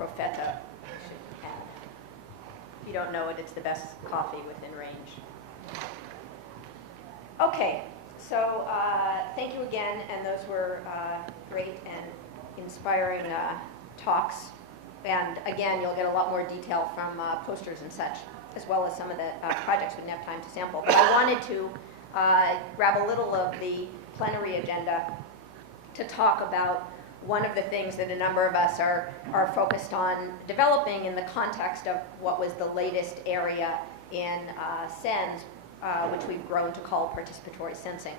Profeta. If you don't know it, it's the best coffee within range. Okay, so thank you again, and those were great and inspiring talks. And again, you'll get a lot more detail from posters and such, as well as some of the projects we didn't have time to sample. But I wanted to grab a little of the plenary agenda to talk about one of the things that a number of us are focused on developing in the context of what was the latest area in CENS, which we've grown to call participatory sensing.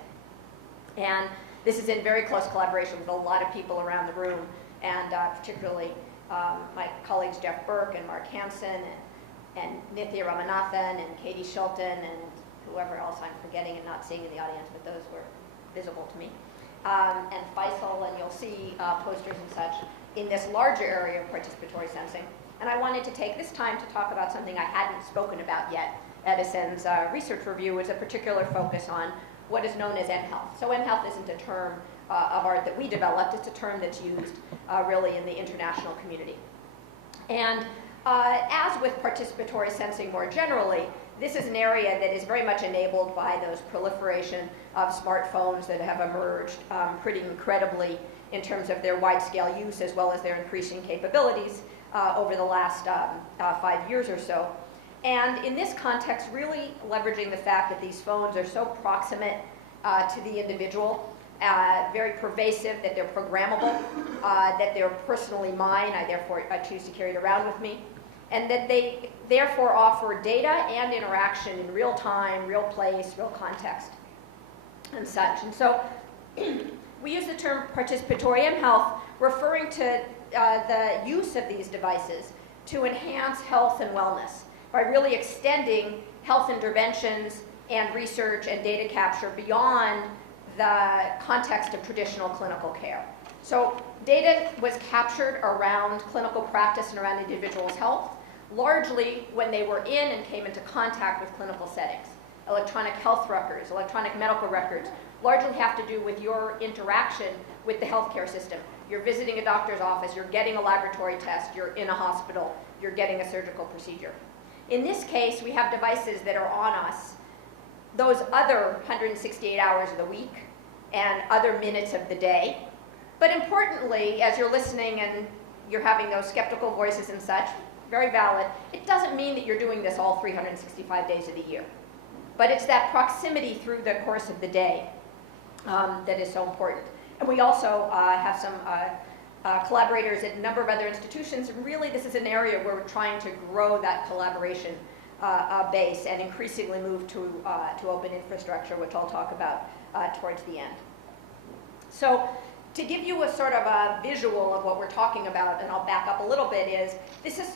And this is in very close collaboration with a lot of people around the room, and particularly my colleagues Jeff Burke and Mark Hansen and Nithya Ramanathan and Katie Shilton and whoever else I'm forgetting and not seeing in the audience, but those were visible to me. And Faisal, and you'll see posters and such in this larger area of participatory sensing. And I wanted to take this time to talk about something I hadn't spoken about yet at a CENS research review, is a particular focus on what is known as mHealth. So mHealth isn't a term of art that we developed, it's a term that's used really in the international community. And as with participatory sensing more generally, this is an area that is very much enabled by those proliferation of smartphones that have emerged pretty incredibly in terms of their wide-scale use as well as their increasing capabilities over the last 5 years or so. And in this context, really leveraging the fact that these phones are so proximate to the individual, very pervasive, that they're programmable, that they're personally mine, I choose to carry it around with me, and that they therefore offer data and interaction in real time, real place, real context, and such. And so we use the term participatory mHealth, referring to the use of these devices to enhance health and wellness by really extending health interventions and research and data capture beyond the context of traditional clinical care. So data was captured around clinical practice and around individuals' health, largely when they were in and came into contact with clinical settings. Electronic health records, electronic medical records, largely have to do with your interaction with the healthcare system. You're visiting a doctor's office, you're getting a laboratory test, you're in a hospital, you're getting a surgical procedure. In this case, we have devices that are on us those other 168 hours of the week and other minutes of the day. But importantly, as you're listening and you're having those skeptical voices and such, very valid, it doesn't mean that you're doing this all 365 days of the year. But it's that proximity through the course of the day that is so important. And we also have some collaborators at a number of other institutions, and really this is an area where we're trying to grow that collaboration base and increasingly move to open infrastructure, which I'll talk about towards the end. So to give you a sort of a visual of what we're talking about, and I'll back up a little bit, is this is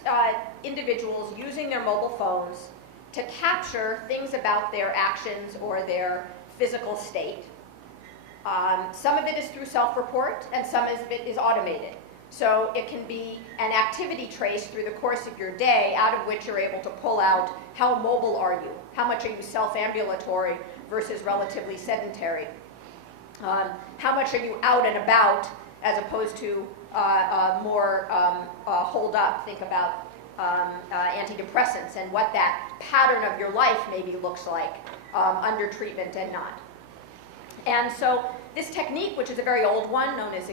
individuals using their mobile phones to capture things about their actions or their physical state. Some of it is through self-report, and some of it is automated. So it can be an activity trace through the course of your day, out of which you're able to pull out how mobile are you, how much are you self-ambulatory versus relatively sedentary, how much are you out and about as opposed to more holed up. Think about antidepressants and what that pattern of your life maybe looks like under treatment and not. And so this technique, which is a very old one, known as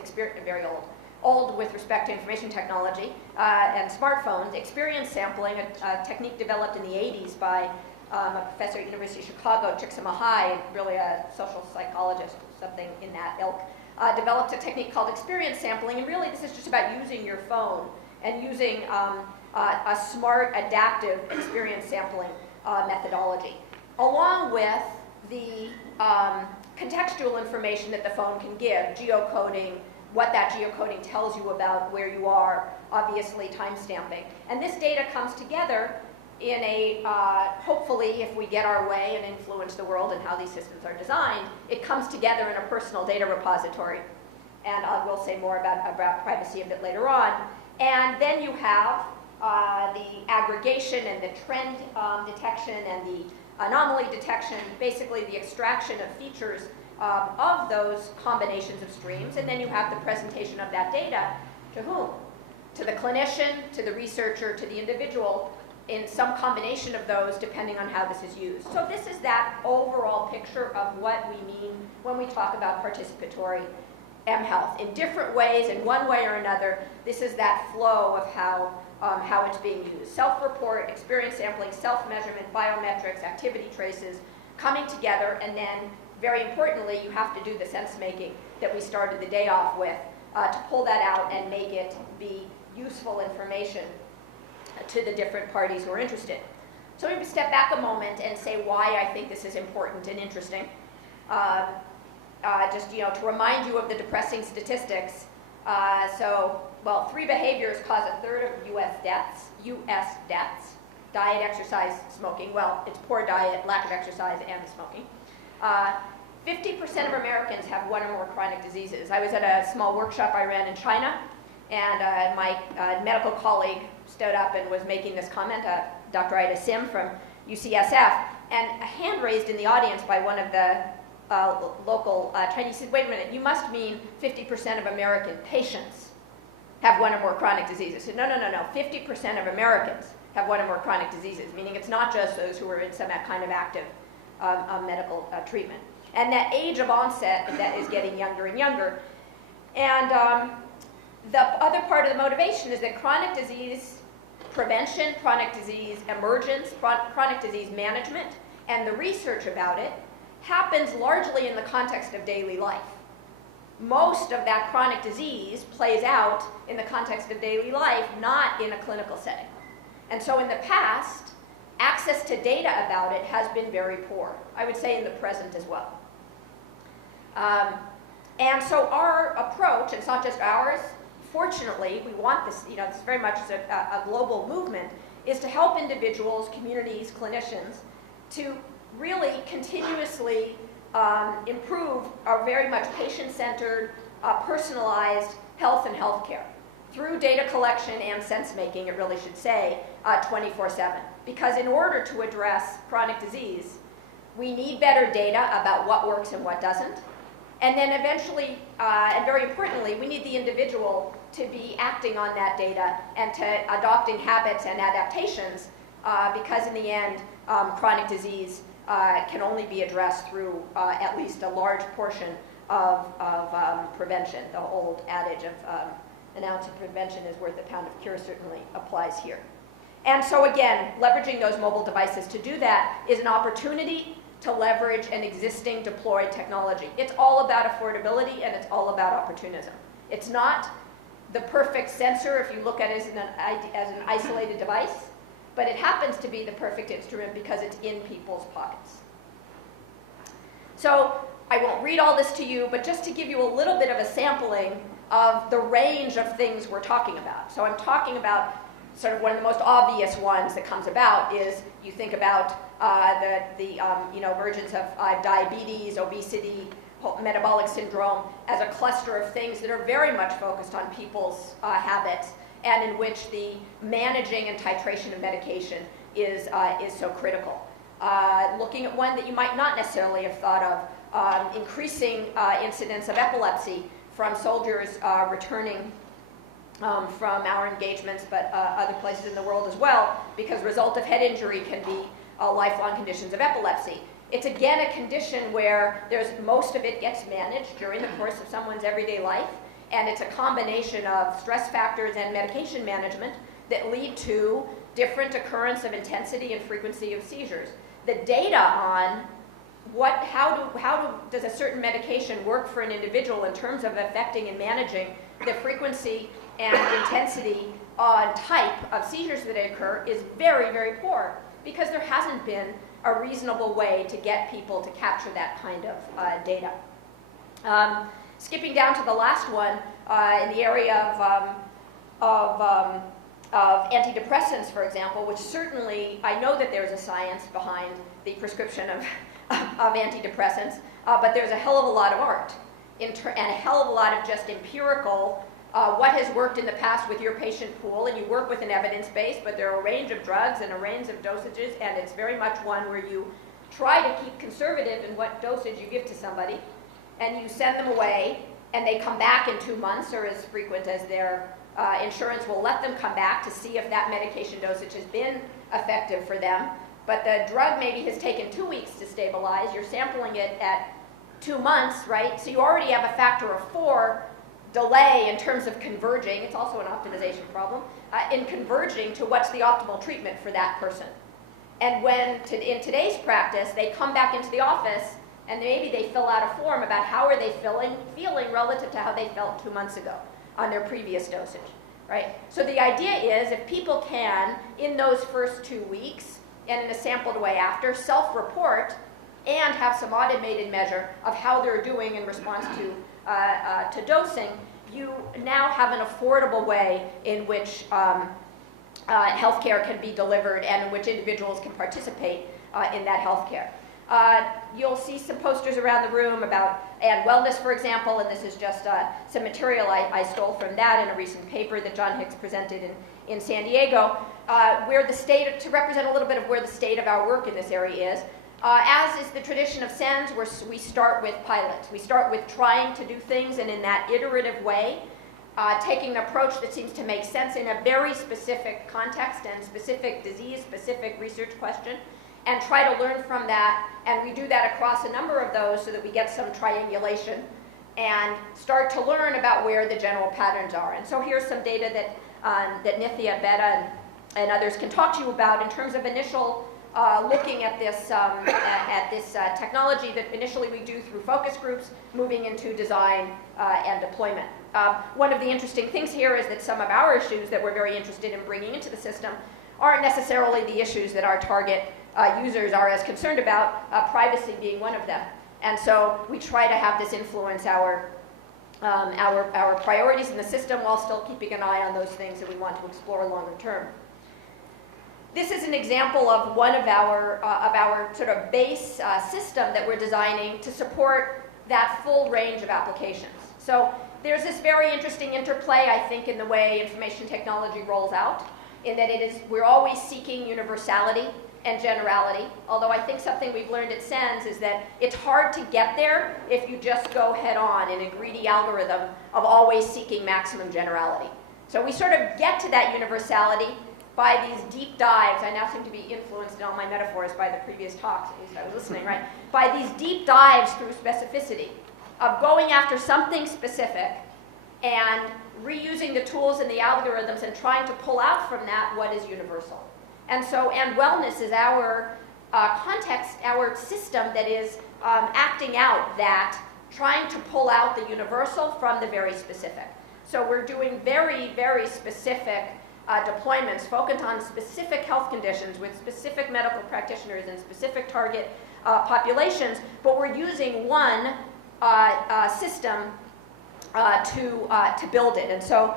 old with respect to information technology and smartphones, experience sampling, a technique developed in the 80s by a professor at University of Chicago, Csikszentmihalyi, really a social psychologist, something in that ilk, developed a technique called experience sampling. And really this is just about using your phone and using a smart, adaptive experience sampling methodology, along with the contextual information that the phone can give, geocoding, what that geocoding tells you about where you are, obviously time-stamping. And this data comes together in a, hopefully, if we get our way and influence the world and how these systems are designed, it comes together in a personal data repository. And I will say more about privacy a bit later on. And then you have the aggregation and the trend detection and the anomaly detection, basically the extraction of features of those combinations of streams, and then you have the presentation of that data to whom? to the clinician, to the researcher, to the individual, in some combination of those, depending on how this is used. So this is that overall picture of what we mean when we talk about participatory mHealth. In different ways, in one way or another, this is that flow of how it's being used. Self-report, experience sampling, self-measurement, biometrics, activity traces, coming together, and then, very importantly, you have to do the sense making that we started the day off with to pull that out and make it be useful information to the different parties who are interested. So I'm going to step back a moment and say why I think this is important and interesting. Just to remind you of the depressing statistics. Well, 3 behaviors cause a third of U.S. deaths. Diet, exercise, smoking. Well, it's poor diet, lack of exercise, and smoking. 50% of Americans have one or more chronic diseases. I was at a small workshop I ran in China, and my medical colleague stood up and was making this comment, Dr. Ida Sim from UCSF, and a hand raised in the audience by one of the local Chinese said, wait a minute, you must mean 50% of American patients have one or more chronic diseases. I said, no, 50% of Americans have one or more chronic diseases, meaning it's not just those who are in some kind of active medical treatment. And that age of onset that is getting younger and younger. And the other part of the motivation is that chronic disease prevention, chronic disease emergence, chronic disease management, and the research about it happens largely in the context of daily life. Most of that chronic disease plays out in the context of daily life, not in a clinical setting. And so in the past, access to data about it has been very poor. I would say in the present as well. And so our approach, and it's not just ours, fortunately, we want this, this very much is a global movement, is to help individuals, communities, clinicians, to really continuously improve our very much patient-centered, personalized health and healthcare through data collection and sense-making, it really should say, 24/7. Because in order to address chronic disease, we need better data about what works and what doesn't. And then eventually, and very importantly, we need the individual to be acting on that data and to adopting habits and adaptations, because in the end, chronic disease can only be addressed through at least a large portion of prevention. The old adage of an ounce of prevention is worth a pound of cure certainly applies here. And so again, leveraging those mobile devices to do that is an opportunity to leverage an existing deployed technology. It's all about affordability and it's all about opportunism. It's not the perfect sensor if you look at it as an isolated device, but it happens to be the perfect instrument because it's in people's pockets. So I won't read all this to you, but just to give you a little bit of a sampling of the range of things we're talking about. So I'm talking about sort of one of the most obvious ones that comes about is you think about the emergence of diabetes, obesity, metabolic syndrome as a cluster of things that are very much focused on people's habits and in which the managing and titration of medication is so critical. Looking at one that you might not necessarily have thought of, increasing incidence of epilepsy from soldiers returning from our engagements, but other places in the world as well, because result of head injury can be lifelong conditions of epilepsy. It's again a condition where most of it gets managed during the course of someone's everyday life, and it's a combination of stress factors and medication management that lead to different occurrence of intensity and frequency of seizures. The data on how does a certain medication work for an individual in terms of affecting and managing the frequency and intensity on type of seizures that occur is very, very poor because there hasn't been a reasonable way to get people to capture that kind of data. Skipping down to the last one, in the area of antidepressants, for example, which certainly I know that there's a science behind the prescription of antidepressants, but there's a hell of a lot of art and a hell of a lot of just empirical what has worked in the past with your patient pool, and you work with an evidence base, but there are a range of drugs and a range of dosages, and it's very much one where you try to keep conservative in what dosage you give to somebody, and you send them away, and they come back in 2 months or as frequent as their Insurance will let them come back to see if that medication dosage has been effective for them. But the drug maybe has taken 2 weeks to stabilize. You're sampling it at 2 months, right? So you already have a factor of 4 delay in terms of converging. It's also an optimization problem in converging to what's the optimal treatment for that person. And when, in today's practice, they come back into the office and maybe they fill out a form about how are they feeling relative to how they felt 2 months ago on their previous dosage, right? So the idea is if people can, in those first 2 weeks and in a sampled way after, self-report and have some automated measure of how they're doing in response to dosing, you now have an affordable way in which healthcare can be delivered and in which individuals can participate in that healthcare. You'll see some posters around the room about and wellness, for example, and this is just some material I stole from that in a recent paper that John Hicks presented in San Diego, where the state, to represent a little bit of where the state of our work in this area is. As is the tradition of CENS, we start with pilots. We start with trying to do things, and in that iterative way, taking an approach that seems to make sense in a very specific context and specific disease, specific research question, and try to learn from that. And we do that across a number of those so that we get some triangulation and start to learn about where the general patterns are. And so here's some data that Nithya, Beta, and others can talk to you about in terms of initial looking at this technology that initially we do through focus groups, moving into design and deployment. One of the interesting things here is that some of our issues that we're very interested in bringing into the system aren't necessarily the issues that our target users are as concerned about, privacy being one of them. And so we try to have this influence our priorities in the system while still keeping an eye on those things that we want to explore longer term. This is an example of one of our sort of base system that we're designing to support that full range of applications. So there's this very interesting interplay, I think, in the way information technology rolls out, in that we're always seeking universality and generality, although I think something we've learned at CENS is that it's hard to get there if you just go head on in a greedy algorithm of always seeking maximum generality. So we sort of get to that universality by these deep dives. I now seem to be influenced in all my metaphors by the previous talks, at least I was listening, right? By these deep dives through specificity of going after something specific and reusing the tools and the algorithms and trying to pull out from that what is universal. And so, and wellness is our context, our system that is acting out that, trying to pull out the universal from the very specific. So we're doing very, very specific deployments focused on specific health conditions with specific medical practitioners and specific target populations, but we're using one system to build it. And so,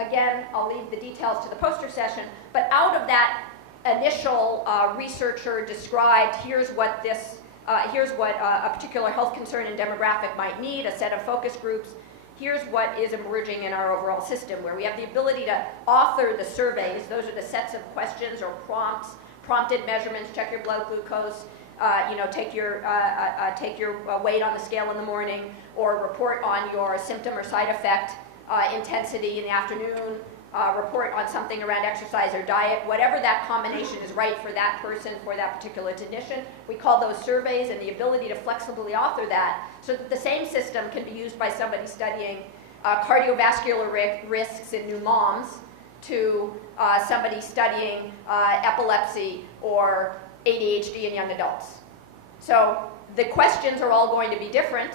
again, I'll leave the details to the poster session, but out of that initial researcher described, here's what a particular health concern and demographic might need, a set of focus groups. Here's what is emerging in our overall system, where we have the ability to author the surveys. Those are the sets of questions or prompts, prompted measurements, check your blood glucose, take your weight on the scale in the morning, or report on your symptom or side effect intensity in the afternoon, report on something around exercise or diet, whatever that combination is right for that person, for that particular condition. We call those surveys, and the ability to flexibly author that so that the same system can be used by somebody studying cardiovascular risks in new moms to somebody studying epilepsy or ADHD in young adults. So the questions are all going to be different,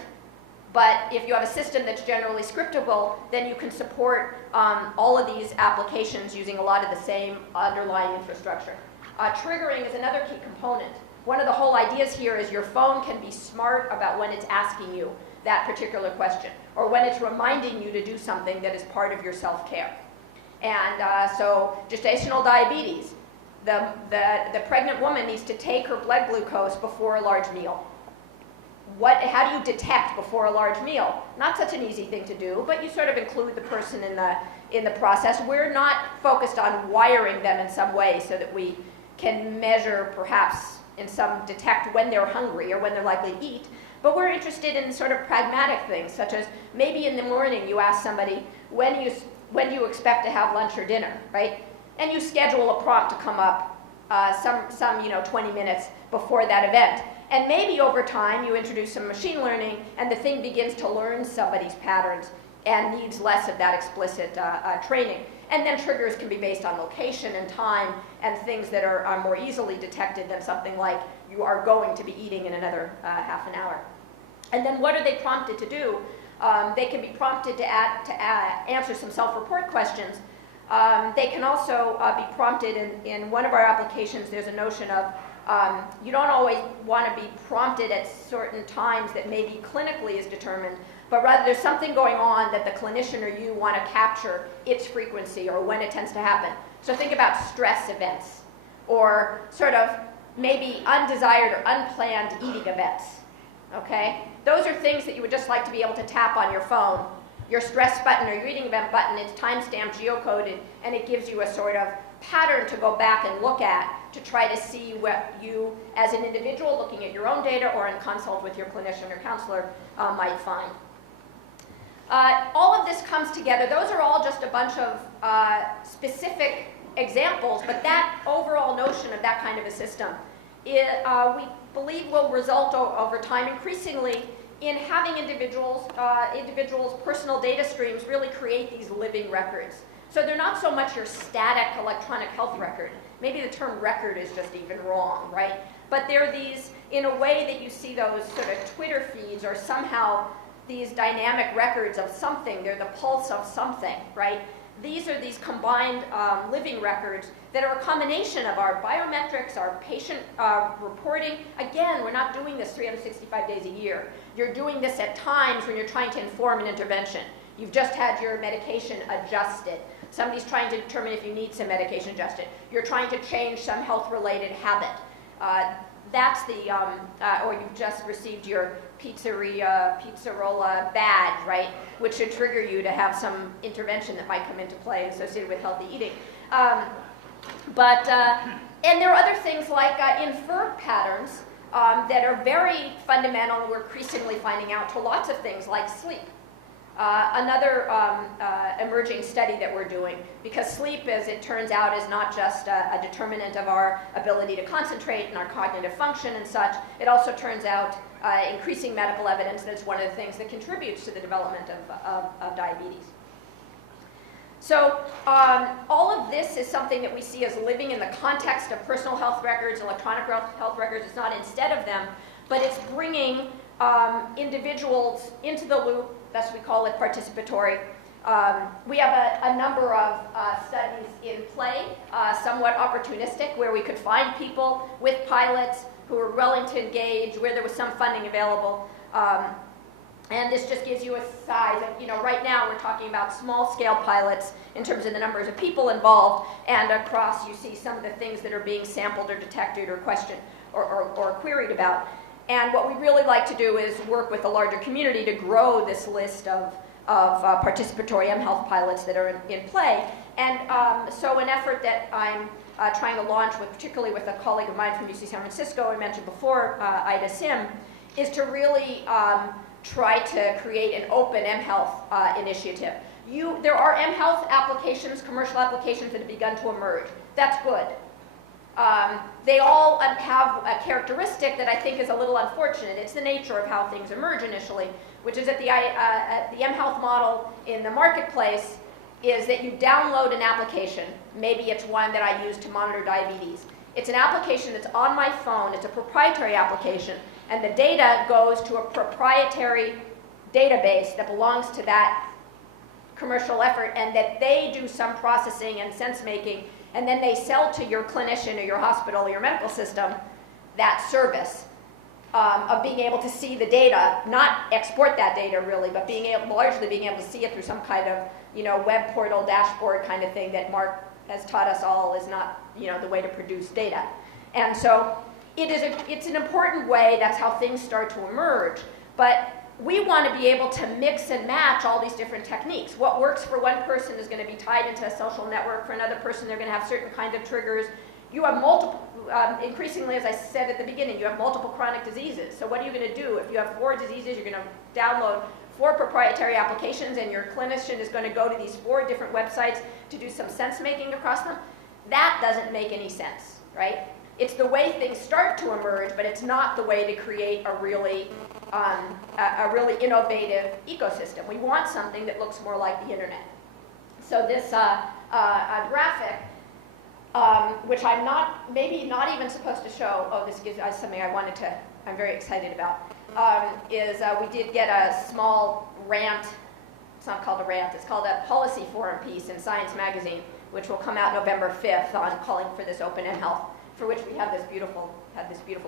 but if you have a system that's generally scriptable, then you can support all of these applications using a lot of the same underlying infrastructure. Triggering is another key component. One of the whole ideas here is your phone can be smart about when it's asking you that particular question, or when it's reminding you to do something that is part of your self-care. And so gestational diabetes, the pregnant woman needs to take her blood glucose before a large meal. How do you detect before a large meal? Not such an easy thing to do, but you sort of include the person in the process. We're not focused on wiring them in some way so that we can measure, perhaps detect when they're hungry or when they're likely to eat, but we're interested in sort of pragmatic things, such as maybe in the morning you ask somebody, when when do you expect to have lunch or dinner, right? And you schedule a prompt to come up some 20 minutes before that event. And maybe over time you introduce some machine learning and the thing begins to learn somebody's patterns and needs less of that explicit training. And then triggers can be based on location and time and things that are more easily detected than something like you are going to be eating in another half an hour. And then what are they prompted to do? They can be prompted to answer some self-report questions. They can also be prompted in one of our applications. There's a notion of you don't always want to be prompted at certain times that maybe clinically is determined, but rather there's something going on that the clinician or you want to capture its frequency or when it tends to happen. So think about stress events or sort of maybe undesired or unplanned eating events, okay? Those are things that you would just like to be able to tap on your phone. Your stress button or your eating event button, it's timestamped, geocoded, and it gives you a sort of pattern to go back and look at to try to see what you, as an individual looking at your own data or in consult with your clinician or counselor, might find. All of this comes together. Those are all just a bunch of specific examples, but that overall notion of that kind of a system, we believe will result over time increasingly in having individuals' personal data streams really create these living records. So they're not so much your static electronic health record. Maybe the term record is just even wrong, right? But they're these, in a way that you see those sort of Twitter feeds or somehow these dynamic records of something. They're the pulse of something, right? These are these combined living records that are a combination of our biometrics, our patient reporting. Again, we're not doing this 365 days a year. You're doing this at times when you're trying to inform an intervention. You've just had your medication adjusted. Somebody's trying to determine if you need some medication adjusted. You're trying to change some health-related habit. That's the, or you've just received your pizzarola badge, right? Which should trigger you to have some intervention that might come into play associated with healthy eating. And there are other things like inferred patterns that are very fundamental, and we're increasingly finding out to lots of things like sleep. Another emerging study that we're doing, because sleep, as it turns out, is not just a determinant of our ability to concentrate and our cognitive function and such. It also turns out increasing medical evidence that it's one of the things that contributes to the development of diabetes. So all of this is something that we see as living in the context of personal health records, electronic health records. It's not instead of them, but it's bringing individuals into the loop. Thus we call it participatory. We have a number of studies in play, somewhat opportunistic, where we could find people with pilots who were willing to engage, where there was some funding available. And this just gives you a size of, right now we're talking about small-scale pilots in terms of the numbers of people involved, and across you see some of the things that are being sampled or detected or questioned or queried about. And what we really like to do is work with the larger community to grow this list of participatory mHealth pilots that are in play. And so an effort that I'm trying to launch, particularly with a colleague of mine from UC San Francisco, I mentioned before, Ida Sim, is to really try to create an open mHealth initiative. There are mHealth applications, commercial applications that have begun to emerge. That's good. They all have a characteristic that I think is a little unfortunate. It's the nature of how things emerge initially, which is that the mHealth model in the marketplace is that you download an application. Maybe it's one that I use to monitor diabetes. It's an application that's on my phone. It's a proprietary application, and the data goes to a proprietary database that belongs to that commercial effort, and that they do some processing and sense making, and then they sell to your clinician or your hospital or your medical system that service of being able to see the data, not export that data really, but largely being able to see it through some kind of web portal dashboard kind of thing that Mark has taught us all is not the way to produce data. And so it's an important way. That's how things start to emerge. But we want to be able to mix and match all these different techniques. What works for one person is going to be tied into a social network. For another person, they're going to have certain kinds of triggers. You have multiple, increasingly, as I said at the beginning, you have multiple chronic diseases. So what are you going to do? If you have 4 diseases, you're going to download 4 proprietary applications and your clinician is going to go to these 4 different websites to do some sense making across them, that doesn't make any sense, right? It's the way things start to emerge, but it's not the way to create a really innovative ecosystem. We want something that looks more like the internet. So this graphic, which I'm maybe not even supposed to show, oh, this gives us something I'm very excited about, is we did get a small rant. It's not called a rant, it's called a policy forum piece in Science Magazine, which will come out November 5th on calling for this open mHealth, for which we have this beautiful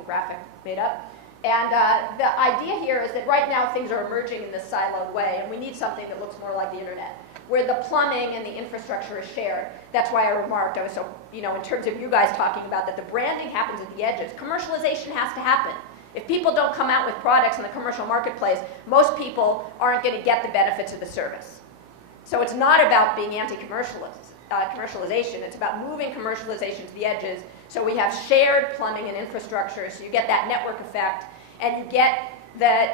graphic made up. And the idea here is that right now things are emerging in this siloed way, and we need something that looks more like the internet, where the plumbing and the infrastructure is shared. That's why I remarked, I was so, in terms of you guys talking about that the branding happens at the edges. Commercialization has to happen. If people don't come out with products in the commercial marketplace, most people aren't going to get the benefits of the service. So it's not about being anti-commercialization, it's about moving commercialization to the edges, so we have shared plumbing and infrastructure, so you get that network effect, and you get the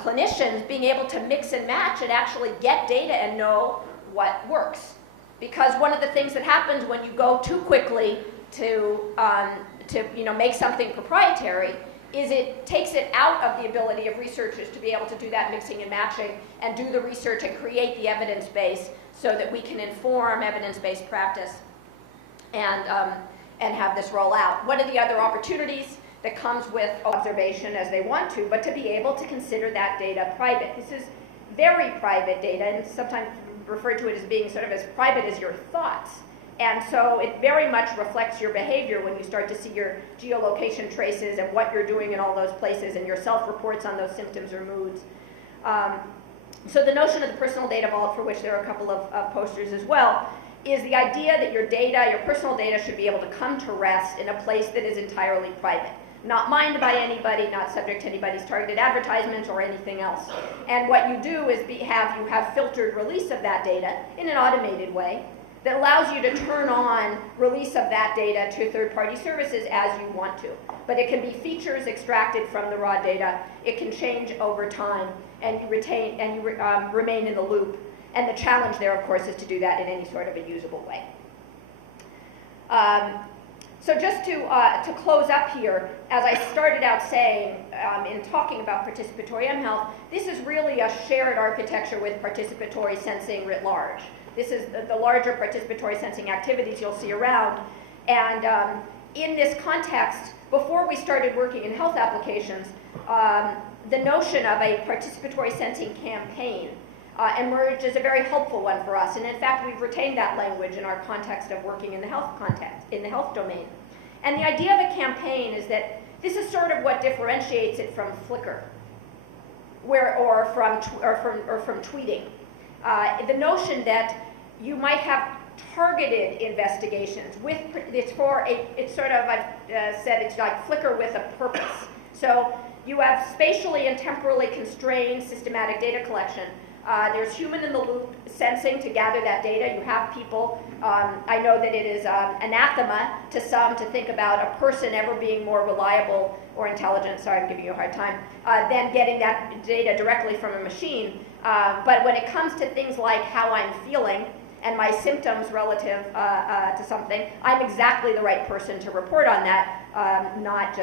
clinicians being able to mix and match and actually get data and know what works. Because one of the things that happens when you go too quickly to make something proprietary is it takes it out of the ability of researchers to be able to do that mixing and matching and do the research and create the evidence base so that we can inform evidence-based practice and have this roll out. What are the other opportunities that comes with observation as they want to, but to be able to consider that data private? This is very private data, and sometimes referred to it as being sort of as private as your thoughts. And so it very much reflects your behavior when you start to see your geolocation traces and what you're doing in all those places and your self-reports on those symptoms or moods. So the notion of the personal data vault, for which there are a couple of posters as well, is the idea that your data, your personal data, should be able to come to rest in a place that is entirely private. Not mined by anybody, not subject to anybody's targeted advertisements or anything else. And what you do is you have filtered release of that data in an automated way that allows you to turn on release of that data to third-party services as you want to. But it can be features extracted from the raw data. It can change over time, and you remain in the loop. And the challenge there, of course, is to do that in any sort of a usable way. So just to close up here, as I started out saying in talking about participatory mHealth, this is really a shared architecture with participatory sensing writ large. This is the larger participatory sensing activities you'll see around. And in this context, before we started working in health applications, the notion of a participatory sensing campaign emerged as a very helpful one for us. And in fact, we've retained that language in our context of working in the health context, in the health domain. And the idea of a campaign is that this is sort of what differentiates it from Flickr, or from tweeting. The notion that you might have targeted investigations with, it's sort of, I've said it's like Flickr with a purpose. So you have spatially and temporally constrained systematic data collection. There's human-in-the-loop sensing to gather that data. You have people, I know that it is anathema to some to think about a person ever being more reliable or intelligent, sorry, I'm giving you a hard time, than getting that data directly from a machine. But when it comes to things like how I'm feeling and my symptoms relative to something, I'm exactly the right person to report on that, not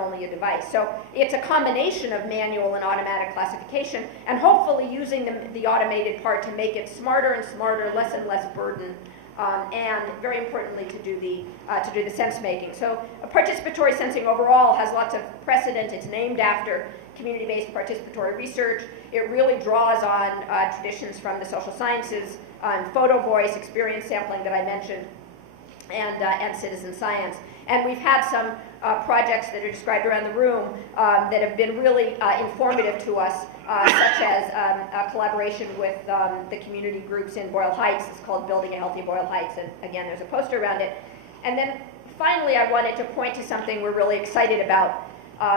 only a device. So it's a combination of manual and automatic classification, and hopefully using the automated part to make it smarter and smarter, less and less burden, and very importantly to do the sense making. So participatory sensing overall has lots of precedent. It's named after community-based participatory research. It really draws on traditions from the social sciences, photo voice, experience sampling that I mentioned, and citizen science. And we've had some projects that are described around the room that have been really informative to us, such as a collaboration with the community groups in Boyle Heights. It's called Building a Healthy Boyle Heights, and again, there's a poster around it. And then finally, I wanted to point to something we're really excited about,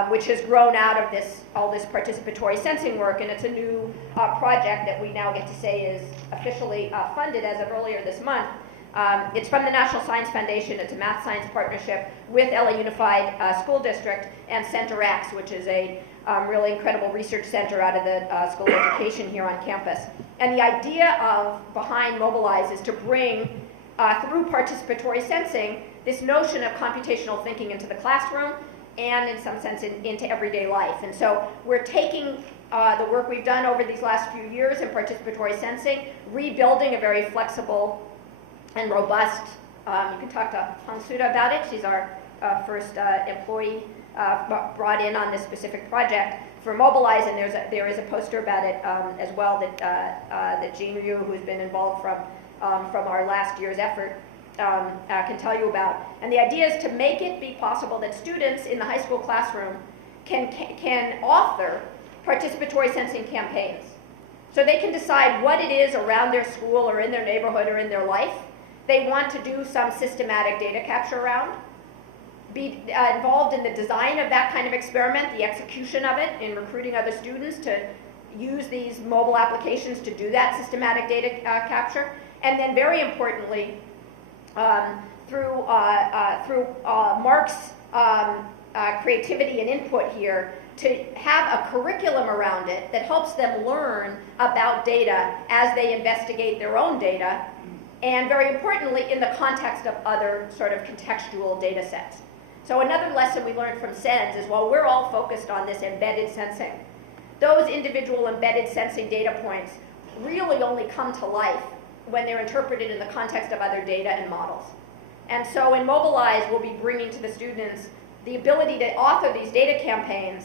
which has grown out of all this participatory sensing work, and it's a new project that we now get to say is officially funded as of earlier this month. It's from the National Science Foundation. It's a math science partnership with LA Unified School District and Center X, which is a really incredible research center out of the School of Education here on campus. And the idea behind Mobilize is to bring, through participatory sensing, this notion of computational thinking into the classroom and in some sense into everyday life. And so we're taking the work we've done over these last few years in participatory sensing, rebuilding a very flexible and robust, you can talk to Hangsuda about it. She's our first employee brought in on this specific project for Mobilize, and there is a poster about it as well that Jean Ryu, who's been involved from our last year's effort, can tell you about. And the idea is to make it be possible that students in the high school classroom can author participatory sensing campaigns. So they can decide what it is around their school or in their neighborhood or in their life they want to do some systematic data capture around, be involved in the design of that kind of experiment, the execution of it, in recruiting other students to use these mobile applications to do that systematic data capture, and then very importantly, through Mark's creativity and input here, to have a curriculum around it that helps them learn about data as they investigate their own data, and very importantly, in the context of other sort of contextual data sets. So another lesson we learned from CENS is while we're all focused on this embedded sensing, those individual embedded sensing data points really only come to life when they're interpreted in the context of other data and models. And so in Mobilize, we'll be bringing to the students the ability to author these data campaigns,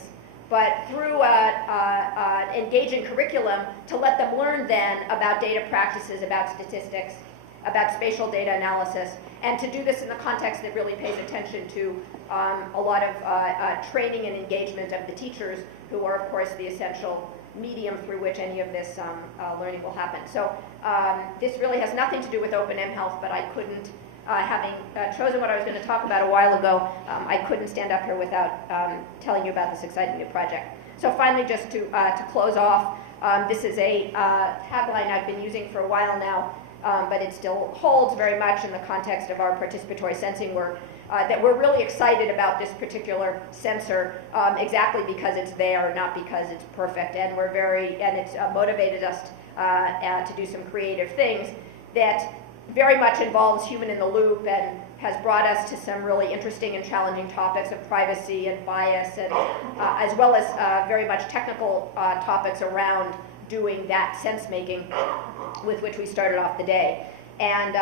but through engaging curriculum to let them learn then about data practices, about statistics, about spatial data analysis, and to do this in the context that really pays attention to a lot of training and engagement of the teachers, who are, of course, the essential medium through which any of this learning will happen. So this really has nothing to do with Open mHealth, but I couldn't, having chosen what I was going to talk about a while ago, I couldn't stand up here without telling you about this exciting new project. So finally, just to close off, this is a tagline I've been using for a while now, but it still holds very much in the context of our participatory sensing work, that we're really excited about this particular sensor exactly because it's there, not because it's perfect. And it's motivated us to do some creative things that very much involves human in the loop and has brought us to some really interesting and challenging topics of privacy and bias, and as well as very much technical topics around doing that sense making with which we started off the day. And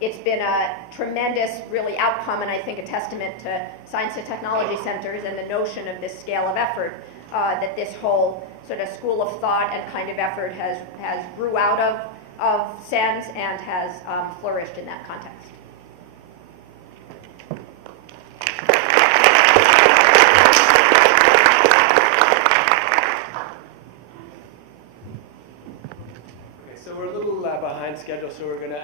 it's been a tremendous, really, outcome, and I think a testament to science and technology centers and the notion of this scale of effort that this whole sort of school of thought and kind of effort has grew out of CENS and has flourished in that context. Okay, so we're a little behind schedule, so we're going to